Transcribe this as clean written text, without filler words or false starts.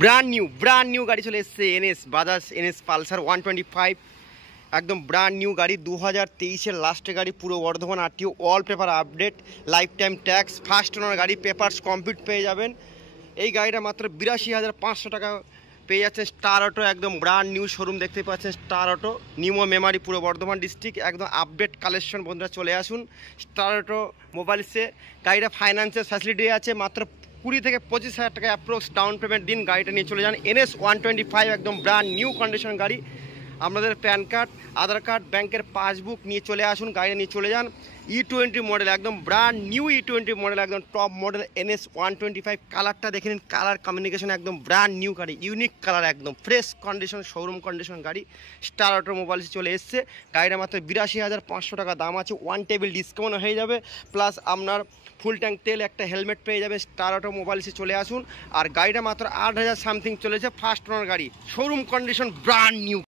Brand new গাড়ি চলে এসছে এনএস বাজাজ এনএস পালসার 125 একদম ব্র্যান্ড নিউ গাড়ি 2023-এর লাস্টের গাড়ি, পুরো Bardhaman RTO all paper update, life time tax, first owner গাড়ি, পেপারস কমপ্লিট পেয়ে যাবেন। এই গাড়িটা মাত্র 82,500 টাকা পেয়ে যাচ্ছেন। স্টার অটো একদম ব্র্যান্ড নিউ শোরুম দেখতে পাচ্ছেন, স্টার অটো নিমো মেমারি, পুরো বর্ধমান ডিস্ট্রিক্ট, একদম আপডেট কালেকশন। বন্ধুরা চলে আসুন স্টার অটো মোবাইলসে। গাড়িটা ফাইন্যান্সের ফ্যাসিলিটি আছে, মাত্র 20 থেকে 25,000 টাকা অ্যাপ্রক্স ডাউন পেমেন্ট দিন, গাড়িটা নিয়ে চলে যান। এনএস 125 একদম ব্র্যান্ড নিউ কন্ডিশন গাড়ি। আপনাদের প্যান কার্ড, আধার কার্ড, ব্যাংকের পাসবুক নিয়ে চলে আসুন, গাড়িটা নিয়ে চলে যান। E20 মডেল একদম ব্র্যান্ড নিউ E20 মডেল, একদম টপ মডেল এনএস 125। কালারটা দেখে নিন, কালার কমিউনিকেশন একদম ব্র্যান্ড নিউ গাড়ি, ইউনিক কালার, একদম ফ্রেশ কন্ডিশন, শোরুম কন্ডিশন গাড়ি। স্টার অটো মোবাইলসে চলে এসছে। গাড়িটা মাত্র 82,500 টাকা দাম আছে, ওয়ান টেবিল ডিসকাউন্ট হয়ে যাবে, প্লাস আপনার ফুল ট্যাঙ্ক তেল, একটা হেলমেট পেয়ে যাবে। স্টার অটো মোবাইলসে চলে আসুন। আর গাড়িটা মাত্র 8,000 সামথিং চলেছে, ফার্স্ট ওনার গাড়ি, শোরুম কন্ডিশন, ব্র্যান্ড নিউ।